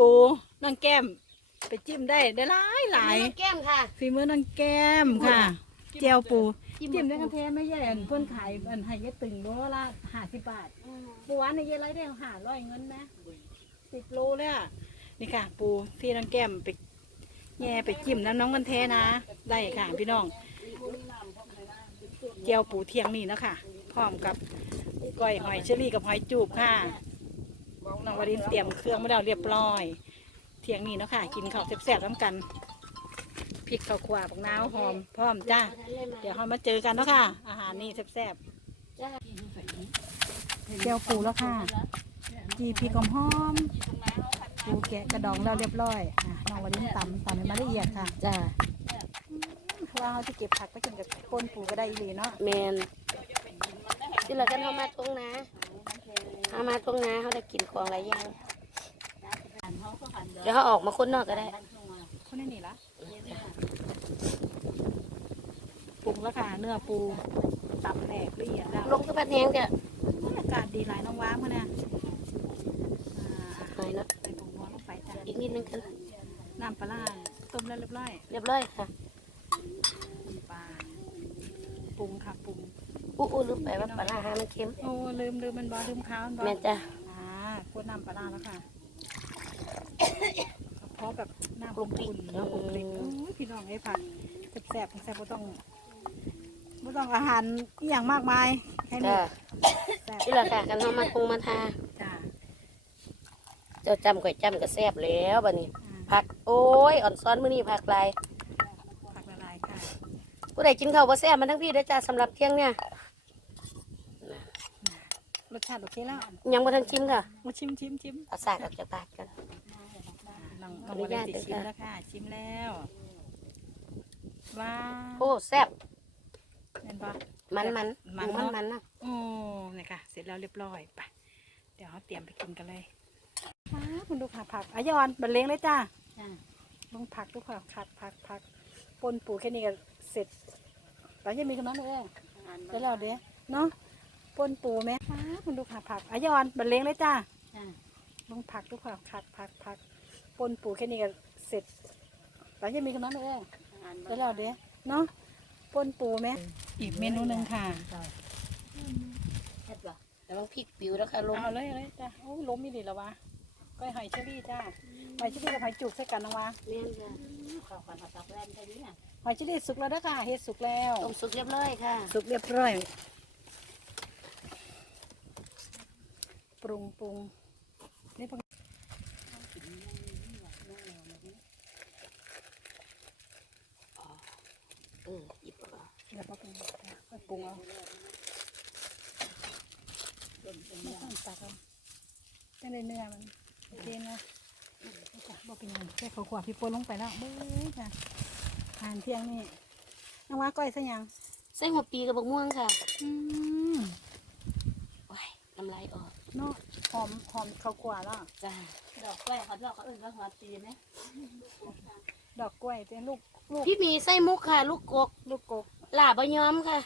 ปูน้องแก้ม ไปจิ้มได้ได้หลายหลายแก้มค่ะ ฝีมือน้องแก้มค่ะ เจียวปู จิ้มได้กันแท้ไม่ใช่อันเพื่อนขายอันให้ยายตึงโลละห้าสิบบาทปูหวานในยายไรได้ห้าร้อยเงินนะสิบโลเลยอะนี่ค่ะ ปูที่น้องแก้มไปแย่ไปจิ้มน้ำน้องกันแท้นะ ได้ค่ะพี่น้องเจียวปูเทียงนี่เนาะคะพร้อมกับก้อยหอยเชอรี่กับหอยจูบค่ะ น้องวารินเตรียมเครื่องมาแล้วเรียบร้อย เที่ยงนี้เนาะค่ะ กินข้าวแซ่บๆน้ำกันพริกข้าวขวาบักนาวหอมพร้อมจ้าเดี๋ยวเรามาเจอกันเนาะค่ะ อาหารนี่แซ่บๆเจียวปูแล้วค่ะจีพริกหอมๆปูแกะกระดองแล้วเรียบร้อยอะน้องวารินตำตำให้มันละเอียดค่ะจ้าเพราะว่าเขาจะเก็บผักไปกินกับก้นปูก็ได้อีหลีเนาะแมนที่เรากันเข้ามาตรงนา เอามาตรงนาเขาได้กินของหลายอย่างเดี๋ยวเขาออกมาคนนอกก็ได้คนนี้นี่ละปรุงแล้วค่ะเนื้อปูตับแหลกละเอียดแล้วลงสะพัดแหงจ้ะอากาศดีหลายน้องว้างมาเนี่ยอ่าหน่อยเนาะใส่ผงนัวลงไปจ้ะอีกนิดนึงกันน้ำปลาร้าต้มแล้วเรียบร้อยเรียบร้อยค่ะปลาปรุงค่ะปรุง อู้อู้ลืมไปว่าปลาร้าหามันเค็มโอ้ลืมลืมมันบอลืมข้าวมันบอแม่นจ้ะอ่าพวดน้ำปลาร้าแล้วค่ะเพราะแบบน้ำปรุงพริกเนาะปรุงพริกโอ้ยพี่น้องไอ้ผักแซ่บๆแซ่บๆบ่ต้องบ่ต้องอาหารอหย่างมากมายแค่นี้จ้ะแซ่บที่เราค่ะกันเขามาคงมาทาจ้าเจ้าจำก่อยจำก็แซ่บแล้วบัดนี้ อ่าผักโอ้ยอ่อนซ้อนมื้อนี้ผักหลายผักละลายค่ะผู้ใดกินข้าวบ่แซ่บมันทั้งพี่เด้อจ้าสำหรับเที่ยงเนี่ย รสชาติโอเคแล้วยังบ่ทันชิมค่ะมาชิมชิมชิมเอาสากออกจากปากกันลองขออนุญาตลงมเด้อชิมค่ะ แล้วค่ะชิมแล้วว้าโอ้แซ่บเห็นปะ มันมันมันมันเนาะมันนะโอ้นี่ค่ะ เสร็จแล้วเรียบร้อยไปเดี๋ยวเราเตรียมไปกินกันเลยว้าคุณดูค่ะผักอายอนบันเลงเลยจ้าลงผักดูค่ะผักผักผักปนปูแค่นี้ก็เสร็จแล้วยังมีขนมอีกเอง เดี๋ยวเราเดี๋ยวเนาะ ปนปูไหมว้าคุณดูค่ะผักอายอนบันเลงเลยจ้าลงผักดูค่ะผักผักผักปนปูแค่นี้ก็เสร็จแล้วยังมีขนมอีกเองเดี๋ยวเราเดี๋ยวเนาะปนปูไหมอีกเมนูหนึ่งค่ะแต่ว่าพริกปิวแล้วค่ะลงเอาเลยเอาเลยจ้าโอ้ล้มอีหลีแล้ววะก้อยหอยเชอรี่จ้าหอยเชอรี่กับหอยจุกใส่กันนะวะแม่นค่ะหอยเชอรี่สุกแล้วนะค่ะเฮ็ดสุกแล้วต้มสุกเรียบร้อยค่ะ สุกเรียบร้อย ปรุงปรุงนี่ปรุงเออหยิบเอาเดี๋ยวมาปรุงค่อยปรุงเอาไม่ต้องตักเอาจะได้เนื้อมันโอเคนะจ้ะบ่เป็นหยังแค่ขาวขวาพี่ปนลงไปแล้วเบ้ยจ้ะอาหารเที่ยงนี่น้องว่าก้อยซะยัง ใส่หัวปีกับบักม่วงค่ะ อืม ว้ายน้ำลายออก เนาะหอมหอมข้าวขวาแล้วจ้าดอกกล้วยเขาดอกเขาอื่นเขาหัวตีไหมดอกกล้วยเป็นลูกลูกพี่หมีใส่มุกค่ะ ลูกกกลูกกกหลาบะย้อมค่ะ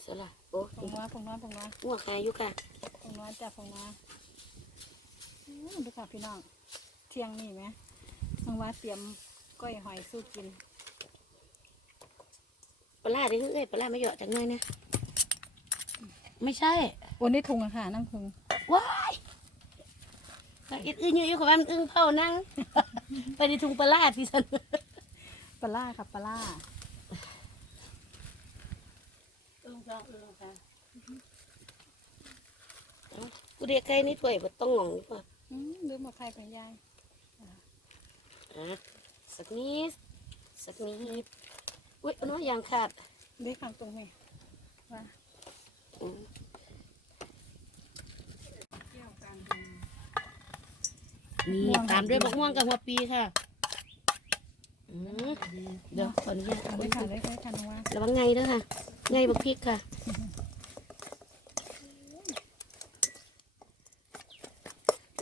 เสร็จละโอ้ผงนัวผงนัวผงนัวหัวขายอยู่ค่ะผงนัวจ้ะผงนัวอืมดูค่ะพี่น้องเที่ยงนี่ไหมน้องว่าเตรียมก้อยหอยสู้กิน ปลาร้าได้เอ้ยปลาร้าไม่เหยอะจากหน้อยนะไม่ใช่โอ้นี่ถุงอะค่ะนั่งถุงว้ายถ้าอิดอึ้งอยู่อยู่กับมันอึ้งเผานั่ง ไปในถุงปลาร้าที่ฉันปลาล่าค่ะปลาล่าอึ้งจ้องอึ้งค่ะกูเรียกใครนี่ถ้วยบ่ต้องหงองดีกว่าอืมลืมมาใครเป็นยายอะสักนิดสักนิด อุ้ยเอาน้อยอย่างขาดเด็กข้างตรงนี้ว่าอืมเที่ยวการดูนี่ตามด้วยบักม่วงกับหัวปีค่ะอืมเดี๋ยวขออนุญาตเอาเลยค่ะเลยเลยค่ะน้องว่าระวังไงเด้อค่ะไงบักพริกค่ะ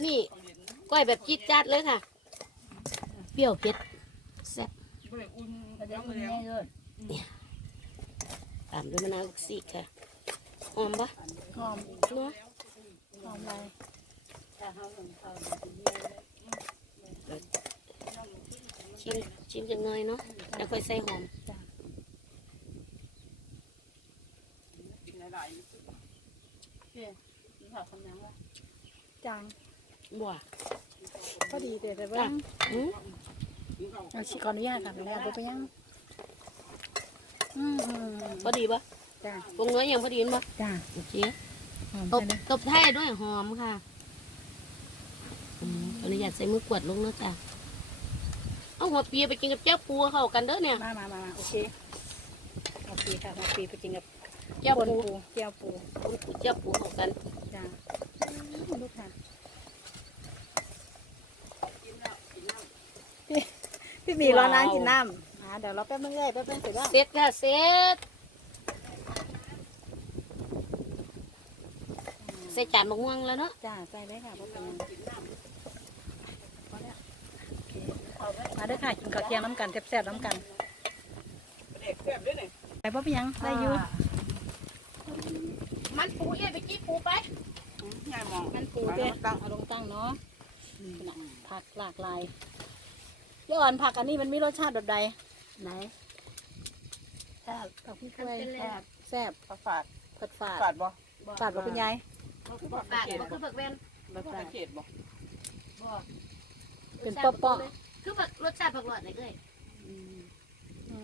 นี่ก้อยแบบจี๊ดจัดเลยค่ะ เปรี้ยวเผ็ดแซ่บ เขาจะอุ่นง่ายเลยตามด้วยมะนาวลูกซีกค่ะหอมปะหอมเนาะหอมอะไรถ้าเขาลงเขาจะเยอะเลยชิมชิมจังหน่อยเนาะแล้วค่อยใส่หอมนี่เขาคำนังว่าจางบัวพอดีเดี๋ยวแต่ว่าอืม เอาชิขออนุญาตค่ะแล้วไปยังอืมอืมพอดีปะจ้าปรุงน้อยยังพอดีมั้ยจ้าโอเคหอมตบใช่ไหมตบไทยด้วยหอมค่ะอืมขออนุญาตใส่มือกวาดลงเนาะจ้ะเอาหัวปีไปกินกับเจ้าปูเข้ากันเด้อเนี่ยมามามามาโอเคเอาปีค่ะเอาปีไปกินกับเจ้าปนปูปูเจียวปูปูปูเจ้าปูเข้ากันจ้าลูกค่ะ พี่หมีรอน้ำกินน้ำอ่าเดี๋ยวเราแป๊บนึงเลยแป๊บนึงเสร็จแล้วเสร็จค่ะเสร็จใส่จานมะม่วงแล้วเนาะจ้าใส่เลยค่ะพ่อเป็นพอแล้วโอเคมาเด้อค่ะกินข้าวเที่ยงน้ำกันแซ่บๆน้ำกันเด็กแซ่บด้วยนี่ไปพ่อเป็นหยังได้อยู่มันปูเอ้ไปกี้ปูไปง่ายมองมันปูเด้อเอาลงตั้งเนาะน่ะผักหลากหลาย ย้อนผักอันนี้มันมีรสชาติแบบใดไหนถ้าผักพี่กล้วยแซ่บแซ่บฝาฝาดฝาดฝาดฝาดบ่ฝาดบอกคุณยายคือปาฝากดมันคือผักแวนแบบฝาดเขตบ่เป็นเปาะคือผักรสชาติผักหลอดไหนเอ้ยๆอื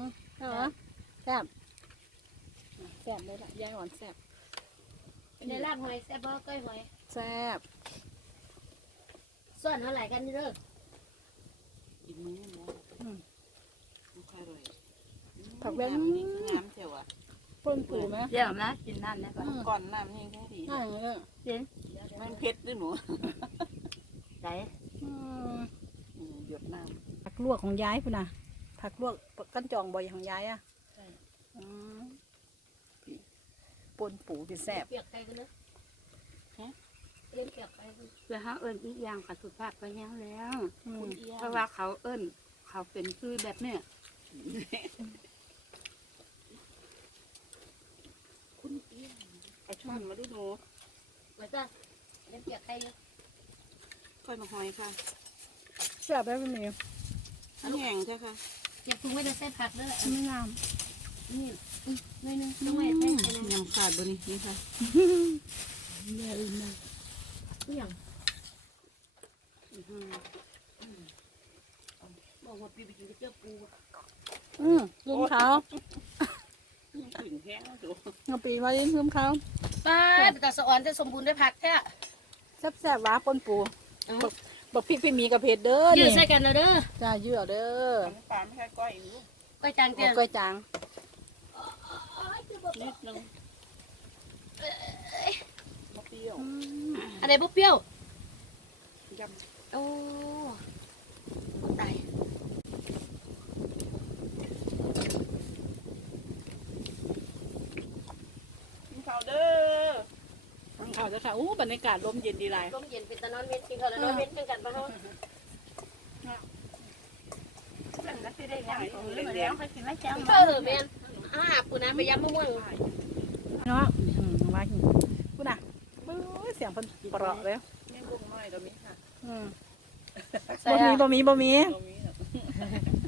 มเหรอแซ่บแซ่บเลยล่ะยายอ่อนแซ่บเป็นในลาบหอยแซ่บบ่ก้อยหอยแซ่บส่วนเท่าไหร่กันนี่เด้อ กินมื้อนี้ไม่ค่อยอร่อยผักแว่นนี่คืองามเชียวอะป่นปูไหมเดี๋ยวนะกินนั่นนะก่อนก่อนน้ำนี่แค่ดีน่าอย่างนี้เลยมันเผ็ดด้วยหนูไหนอืมอืมหยดน้ผักลวกของยายพุ่นน่ะผักลวกกั้นจองบ่อยของยายอะอืมป่นปูเป็นแซ่บเปียกไก่กันเนอะฮะ เลี้ยงเปียกไก่กันเพื่อเขาเอิ้นอีกอย่างกับสุภาพไปยังแล้วอืมเพราะว่าเขาเอิ้นเขาเป็นชื่อแบบเนี้ยำเอาช้อนมาดูหนูไว้จ้ะเลี้ยงเปียกไก่เนอะค่อยมาหอยค่ะแซ่บแล้วพี่หมีอันแห้งใช่ค่ะอย่าปรุงไม่ได้ใส่ผักเด้อไม่งามนี่อืมหน่อยหนึงต้องไว้ใส่ใส่น้ำยำขาดบ่นี่นี่ค่ะ ทุกอย่างบอกว่าปีไปกินกับเจ้าปูอืมลืมเขาถึงแห้งแล้วดูเอาปีมาดิลืมเขาป้าแต่สะออนจะสมบูรณ์ด้วยผักแท้แซ่บแซ่บๆหวาป่นปูเอ้าบอกพริกพี่หมีกับเผ็ดเด้อยืดนี่ใส่กันแล้วเด้อจ้าเยื่อเด้อน้ำปลาไม่ใช่ก้อยลูกก้อยจางโอ้เจ้าก้อยจางนิดนึงมะเปรี้ยว อันไหนบ่เปรี้ยวยำโอ้ตายกินข้าวเด้อฟังข่าวจ้ะค่ะอู้บรรยากาศลมเย็นดีไรลมเย็นเป็นตะนอนเว้นกินข้าวแล้วนอนเว้นเป็นกันปะเฮามันก็สิได้ยังเออเหมือนแล้วเขาสิไม่จังเออแม่นอาหาปูน้ำไปยำมะม่วงเนาะอืมว่าหิกูน่ะโอ้ย เสียงเพิ่นเปราะเลยนี่บุ้งน้อยเรามีค่ะอืมใส่บ่มีบ่มีบ่มีเรามีเนาะ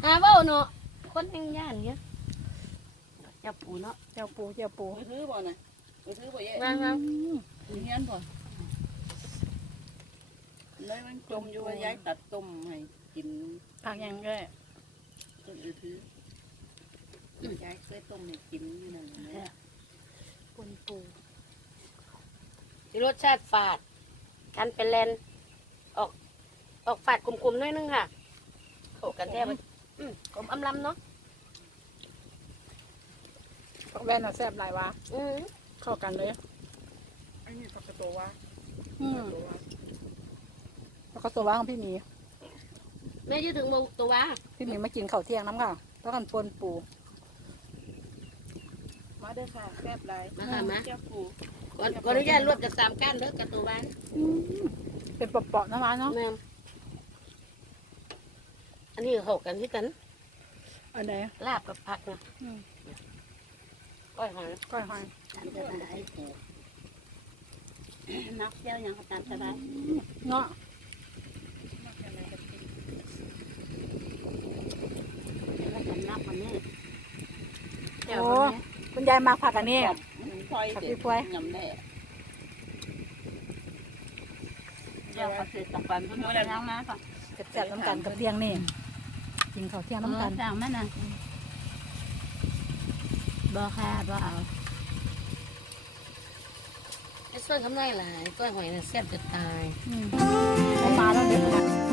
อาเว้าเนาะคนแห่งย่านเยอะเจ้าปูเนาะเจ้าปูเจ้าปูมือถือบ่น่ะมือถือบ่แย่มาครับอืมมือเฮียนบ่เลยมันจมอยู่ว่าย้ายตัดต้มให้กินผักหยังก็ได้ต้นอือถือย้ายเคยต้มให้กินอยู่นั่นแหละป่นปู รสชาติฝาด กันเป็นแลนออกออกฝาดกลมๆหน่อยนึงค่ะโขกันแท้มันอืมกลมอำลำเนาะผักแว่นน่ะแซ่บหลายวะอืมเข้ากันเลยอันนี้ผักกระโตวะอืมตัววะแล้วก็ตัวว่างของพี่หมีแม่ยืดถึงบ่ตัวว่าพี่หมีมากินข้าวเที่ยงน้ำค่ะแล้วกันป่นปูมาเด้อค่ะแซ่บหลายมาค่ะมา เจ้าปู ขอขออนุญาตรวบจากสามก้านเด้อกับตัวว่าอืมเป็นเปาะๆนะร้านเนาะแม่นอันนี้เข้ากันที่กัน อันไหนลาบกับผักนะอืมก้อยหอยก้อยหอยอันเดียวกันได้ปูนักเที่ยวยังก็ตามสบายเนาะแล้วก็นักวันนี้โอ้คุณยายมาผักอันนี้ พลอยผักเด็พี่ดพวยยำแน่เดี๋ยวเขาซื้อตะกันเพิ่งมาแล้วนะป่ะแซ่บๆน้ำกันกับเที่ยงนี่กินข้าวเที่ยงน้ำน้ำกักันนสั่งแม่นะบ่ค่ะบ่เอาไอ้ส่วนคำไรหลายกล้วยหอยน่ะแซ่บจะตายอืมเอามาแล้วเดี๋ยว